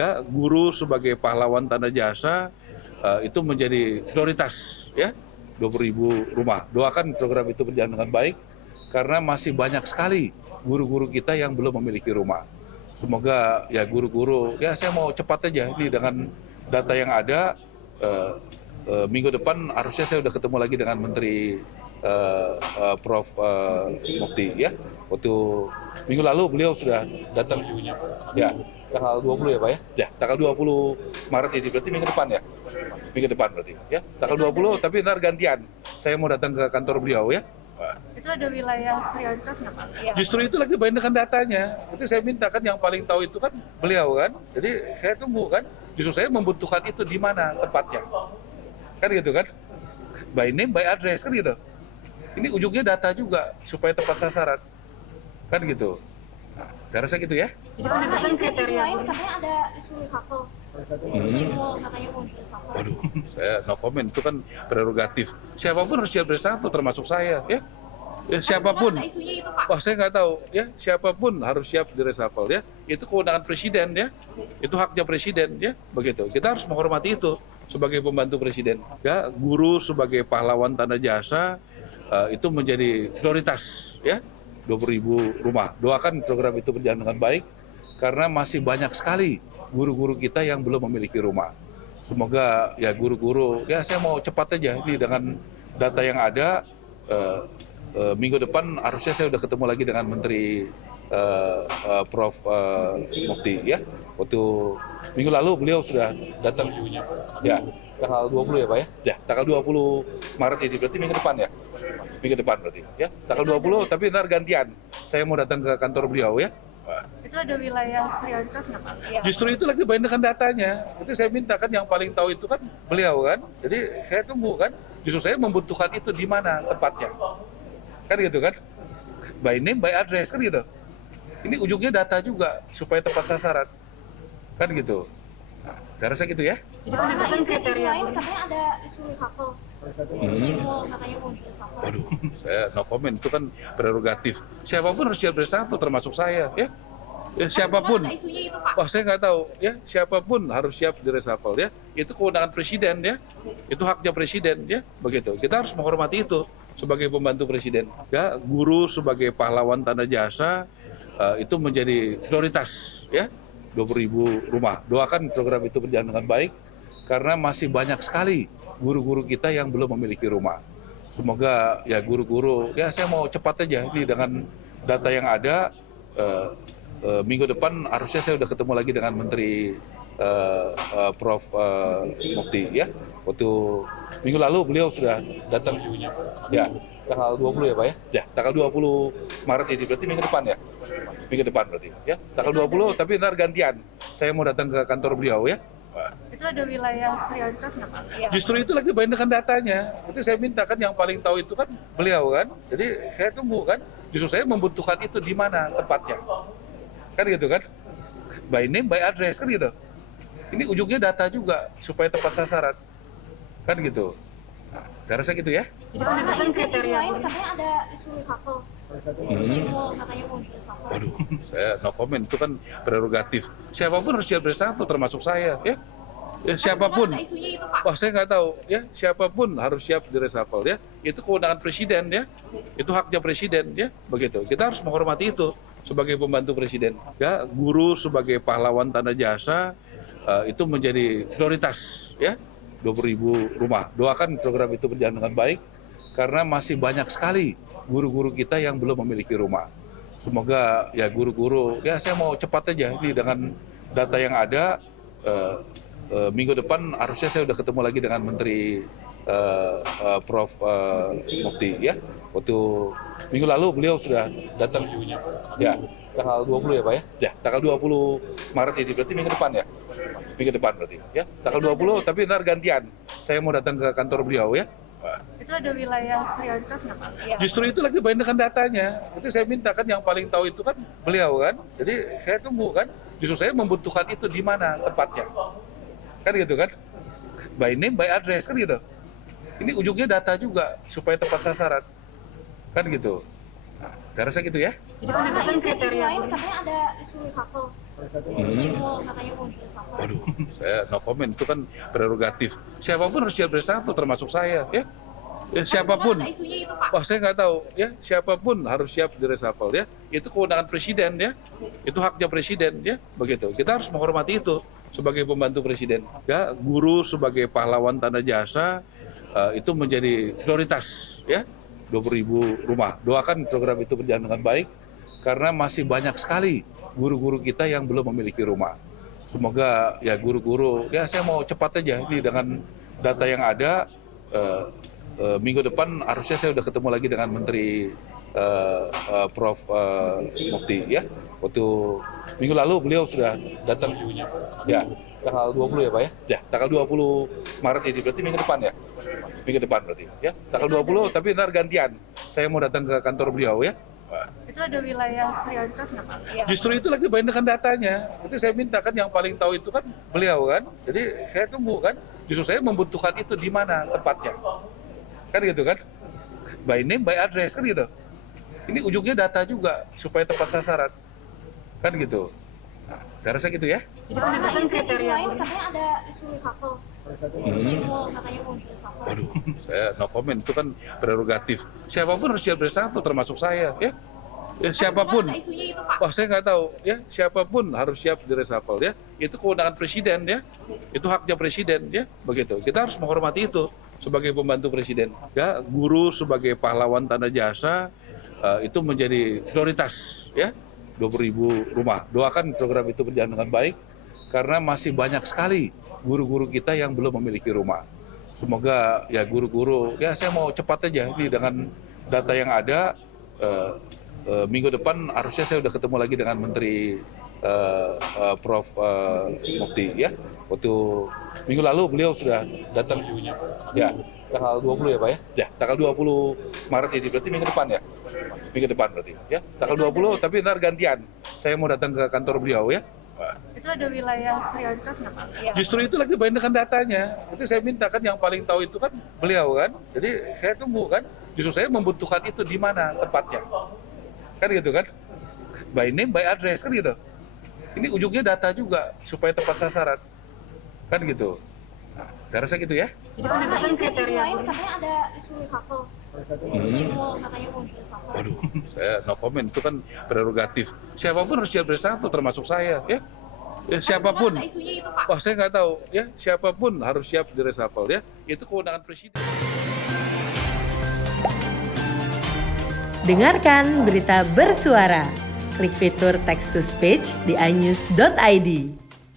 Ya, guru sebagai pahlawan tanda jasa itu menjadi prioritas ya. 20.000 rumah. Doakan program itu berjalan dengan baik karena masih banyak sekali guru-guru kita yang belum memiliki rumah. Semoga ya guru-guru, ya saya mau cepat aja ini dengan data yang ada. Minggu depan harusnya saya udah ketemu lagi dengan Menteri Prof. Mufti ya. Waktu minggu lalu beliau sudah datang ya tanggal 20 ya Pak ya? Ya, tanggal 20 Maret ini berarti minggu depan ya? Minggu depan berarti ya? Tanggal 20 tapi ntar gantian. Saya mau datang ke kantor beliau ya. Itu ada wilayah prioritas nggak Pak? Ya. Justru itu lagi main dengan datanya. Itu saya minta kan yang paling tahu itu kan beliau kan. Jadi saya tunggu kan. Justru saya membutuhkan itu di mana tempatnya. Kan gitu kan. By name, by address kan gitu. Ini ujungnya data juga supaya tepat sasaran. Kan gitu. Nah, saya rasa gitu ya. Jadi penegasan kriteria lain katanya ada isu reshuffle. Katanya mau reshuffle. Waduh, saya no comment, itu kan prerogatif. Siapapun harus siap reshuffle, termasuk saya, ya. Ya siapapun. Ada isunya itu Pak. Wah, saya nggak tahu, ya. Siapapun harus siap di reshuffle, ya. Itu kewenangan presiden, ya. Itu haknya presiden, ya. Begitu. Kita harus menghormati itu sebagai pembantu presiden. Ya, guru sebagai pahlawan tanda jasa itu menjadi prioritas, ya. 20.000 rumah. Doakan program itu berjalan dengan baik karena masih banyak sekali guru-guru kita yang belum memiliki rumah. Semoga ya guru-guru, ya saya mau cepat aja ini dengan data yang ada. Minggu depan harusnya saya udah ketemu lagi dengan Menteri Prof. Mufti ya. Waktu minggu lalu beliau sudah datang ya tanggal 20 ya Pak ya? Ya, tanggal 20 Maret ini berarti minggu depan ya? Minggu depan berarti ya. Tanggal 20 tapi ntar gantian. Saya mau datang ke kantor beliau ya. Itu ada wilayah prioritas nggak Pak? Ya. Justru itu lagi main dengan datanya. Itu saya minta kan yang paling tahu itu kan beliau kan. Jadi saya tunggu kan. Justru saya membutuhkan itu di mana tempatnya. Kan gitu kan. By name, by address kan gitu. Ini ujungnya data juga supaya tepat sasaran. Kan gitu. Nah, saya rasa gitu ya. Jadi penegasan kriteria lain katanya ada isu reshuffle. Katanya mau reshuffle. Waduh, saya no comment, itu kan prerogatif. Siapapun harus siap reshuffle, termasuk saya, ya. Ya siapapun. Ada isunya itu Pak. Wah, saya nggak tahu, ya. Siapapun harus siap di reshuffle, ya. Itu kewenangan presiden, ya. Itu haknya presiden, ya. Begitu. Kita harus menghormati itu sebagai pembantu presiden. Ya, guru sebagai pahlawan tanda jasa itu menjadi prioritas, ya. 20.000 rumah. Doakan program itu berjalan dengan baik karena masih banyak sekali guru-guru kita yang belum memiliki rumah. Semoga ya guru-guru, ya saya mau cepat aja ini dengan data yang ada. Minggu depan harusnya saya udah ketemu lagi dengan Menteri Prof. Mufti ya. Waktu minggu lalu beliau sudah datang ya tanggal 20 ya Pak ya? Ya, tanggal 20 Maret ini berarti minggu depan ya? Minggu depan berarti ya? Tanggal 20 tapi ntar gantian. Saya mau datang ke kantor beliau ya. Itu ada wilayah prioritas nggak Pak? Ya. Justru itu lagi main dengan datanya. Itu saya minta kan yang paling tahu itu kan beliau kan. Jadi saya tunggu kan. Justru saya membutuhkan itu di mana tempatnya. Kan gitu kan. By name, by address kan gitu. Ini ujungnya data juga supaya tepat sasaran. Kan gitu. Nah, saya rasa gitu ya. Jadi penegasan kriteria lain katanya ada isu reshuffle. Katanya mau reshuffle. Waduh, saya no comment, itu kan prerogatif. Siapapun harus siap reshuffle, termasuk saya, ya. Ya siapapun. Ada isunya itu Pak. Wah, saya nggak tahu, ya. Siapapun harus siap di reshuffle, ya. Itu kewenangan presiden, ya. Itu haknya presiden, ya. Begitu. Kita harus menghormati itu sebagai pembantu presiden. Ya, guru sebagai pahlawan tanda jasa itu menjadi prioritas, ya. 20.000 rumah. Doakan program itu berjalan dengan baik karena masih banyak sekali guru-guru kita yang belum memiliki rumah. Semoga ya guru-guru, ya saya mau cepat aja ini dengan data yang ada. Minggu depan harusnya saya udah ketemu lagi dengan Menteri Prof. Mufti ya. Waktu minggu lalu beliau sudah datang ya tanggal 20 ya Pak ya? Ya, tanggal 20 Maret ini berarti minggu depan ya? Minggu depan berarti ya? Tanggal 20 tapi ntar gantian. Saya mau datang ke kantor beliau ya. Itu ada wilayah prioritas nggak Pak? Ya. Justru itu lagi main dengan datanya. Itu saya minta kan yang paling tahu itu kan beliau kan. Jadi saya tunggu kan. Justru saya membutuhkan itu di mana tempatnya. Kan gitu kan. By name, by address kan gitu. Ini ujungnya data juga supaya tepat sasaran. Kan gitu. Nah, saya rasa gitu ya. Jadi penegasan kriteria lain katanya ada isu reshuffle. Katanya mau reshuffle. Waduh, saya no comment, itu kan prerogatif. Siapapun harus siap reshuffle, termasuk saya, ya. Ya, siapapun. Ada isunya itu, Pak. Wah, saya nggak tahu, ya. Siapapun harus siap di reshuffle, ya. Itu kewenangan presiden, ya. Itu haknya presiden, ya. Begitu. Kita harus menghormati itu sebagai pembantu presiden. Ya, guru sebagai pahlawan tanda jasa itu menjadi prioritas, ya. 20.000 rumah. Doakan program itu berjalan dengan baik, karena masih banyak sekali guru-guru kita yang belum memiliki rumah. Semoga ya guru-guru, ya saya mau cepat aja ini dengan data yang ada. Minggu depan harusnya saya udah ketemu lagi dengan Menteri Prof. Mufti, ya. Waktu minggu lalu beliau sudah datang, ya, tanggal 20 ya Pak ya? Ya, tanggal 20 Maret ini, berarti minggu depan ya? Minggu depan berarti, ya. Tanggal 20, tapi ntar gantian. Saya mau datang ke kantor beliau, ya. Itu ada wilayah prioritas nggak Pak? Iya. Justru itu lagi main dengan datanya. Itu saya minta kan, yang paling tahu itu kan beliau kan. Jadi saya tunggu kan. Justru saya membutuhkan itu di mana tempatnya. Kan gitu kan. By name, by address kan gitu. Ini ujungnya data juga supaya tepat sasaran. Kan gitu. Nah, saya rasa gitu ya. Jadi penegasan Isu kriteria lain guru. katanya ada isu reshuffle. Katanya mau reshuffle. Waduh, saya no comment, itu kan prerogatif. Siapapun harus siap reshuffle, termasuk saya, ya. Ya, siapapun. Ada isunya itu, Pak. Wah, saya nggak tahu, ya. Siapapun harus siap di reshuffle, ya. Itu kewenangan presiden, ya. Itu haknya presiden, ya. Begitu. Kita harus menghormati itu sebagai pembantu presiden. Ya, guru sebagai pahlawan tanda jasa itu menjadi prioritas, ya. 20.000 rumah. Doakan program itu berjalan dengan baik, karena masih banyak sekali guru-guru kita yang belum memiliki rumah. Semoga ya guru-guru, ya saya mau cepat aja ini dengan data yang ada. Minggu depan harusnya saya udah ketemu lagi dengan Menteri Prof. Mufti, ya. Waktu minggu lalu beliau sudah datang, ya, tanggal 20 ya Pak ya? Ya, tanggal 20 Maret ini, berarti minggu depan ya? Minggu depan berarti, ya. Tanggal 20, tapi ntar gantian. Saya mau datang ke kantor beliau, ya. Itu ada wilayah prioritas nggak Pak? Iya. Justru itu lagi main dengan datanya. Itu saya minta kan, yang paling tahu itu kan beliau kan. Jadi saya tunggu kan. Justru saya membutuhkan itu di mana tempatnya. Kan gitu kan. By name, by address kan gitu. Ini ujungnya data juga supaya tepat sasaran. Kan gitu. Nah, saya rasa gitu ya. Jadi penegasan Isu kriteria lain guru. katanya ada isu reshuffle. Katanya mau reshuffle. Waduh, saya no comment, itu kan prerogatif. Siapapun harus siap reshuffle, termasuk saya, ya. Ya, siapapun. Ada isunya itu, Pak. Wah, saya nggak tahu, ya. Siapapun harus siap di reshuffle, ya. Itu kewenangan presiden. Dengarkan berita bersuara. Klik fitur text to speech di inews.id.